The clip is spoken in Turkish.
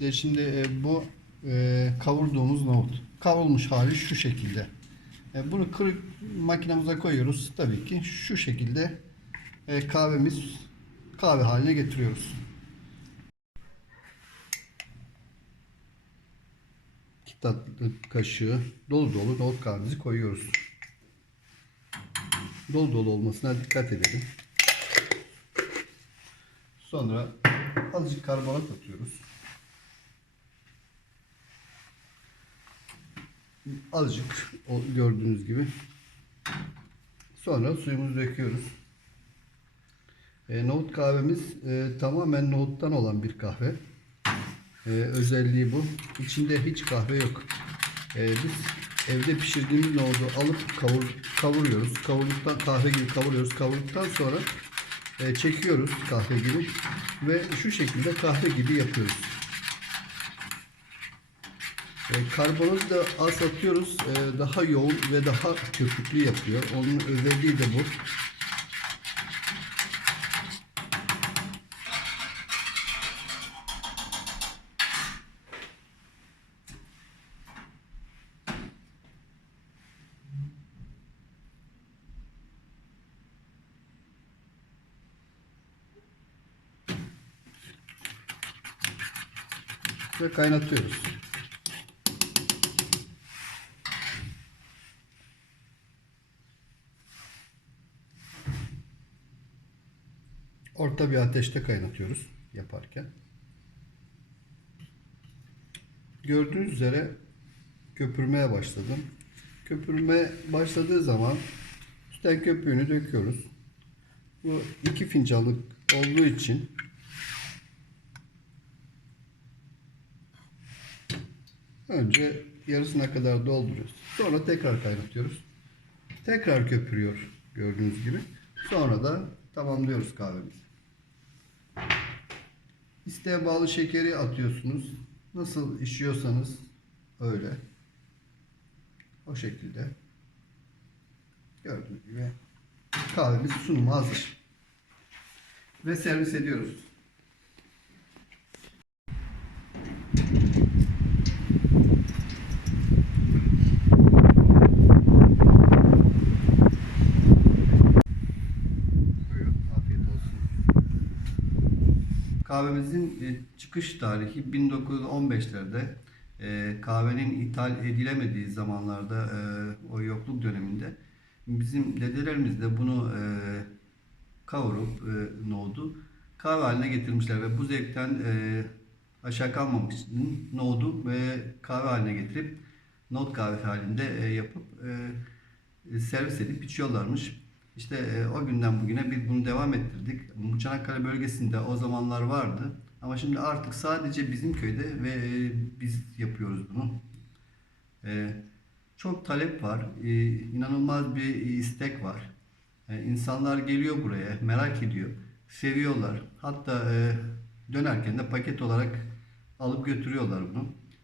E, şimdi e, bu e, kavurduğumuz nohut. Kavrulmuş hali şu şekilde. E, bunu kırık makinemize koyuyoruz. Tabii ki şu şekilde e, kahvemiz kahve haline getiriyoruz. İki tatlı kaşığı dolu dolu nohut kahvemizi koyuyoruz. Dolu dolu olmasına dikkat edelim. Sonra azıcık karbonat atıyoruz. Azıcık o gördüğünüz gibi. Sonra suyumuzu döküyoruz. E, nohut kahvemiz e, tamamen nohuttan olan bir kahve. E, özelliği bu. İçinde hiç kahve yok. E, biz evde pişirdiğimiz nohudu alıp kavur, kavuruyoruz. Kavurduktan kahve gibi kavuruyoruz. Kavurduktan sonra e, çekiyoruz kahve gibi ve şu şekilde kahve gibi yapıyoruz. E, da az atıyoruz. E, daha yoğun ve daha köpüklü yapıyor. Onun özelliği de bu. Ve kaynatıyoruz. Orta bir ateşte kaynatıyoruz yaparken. Gördüğünüz üzere köpürmeye başladım. Köpürme başladığı zaman üstten köpüğünü döküyoruz. Bu iki fincanlık olduğu için önce yarısına kadar dolduruyoruz. Sonra tekrar kaynatıyoruz. Tekrar köpürüyor gördüğünüz gibi. Sonra da tamamlıyoruz kahvemizi. İsteğe bağlı şekeri atıyorsunuz. Nasıl işiyorsanız öyle. O şekilde. Gördüğünüz gibi kahvemiz sunuma hazır. Ve servis ediyoruz. Kahvemizin e, çıkış tarihi 1915'lerde e, kahvenin ithal edilemediği zamanlarda e, o yokluk döneminde bizim dedelerimiz de bunu kavurup nohudu kahve haline getirmişler ve bu zevkten aşağı kalmamak için nohudu ve kahve haline getirip nohut kahvesi halinde yapıp servis edip içiyorlarmış. İşte e, o günden bugüne biz bunu devam ettirdik. Bu Çanakkale bölgesinde o zamanlar vardı. Ama şimdi artık sadece bizim köyde ve e, biz yapıyoruz bunu. E, çok talep var. E, inanılmaz bir istek var. E, insanlar geliyor buraya, merak ediyor. Seviyorlar. Hatta e, dönerken de paket olarak alıp götürüyorlar bunu.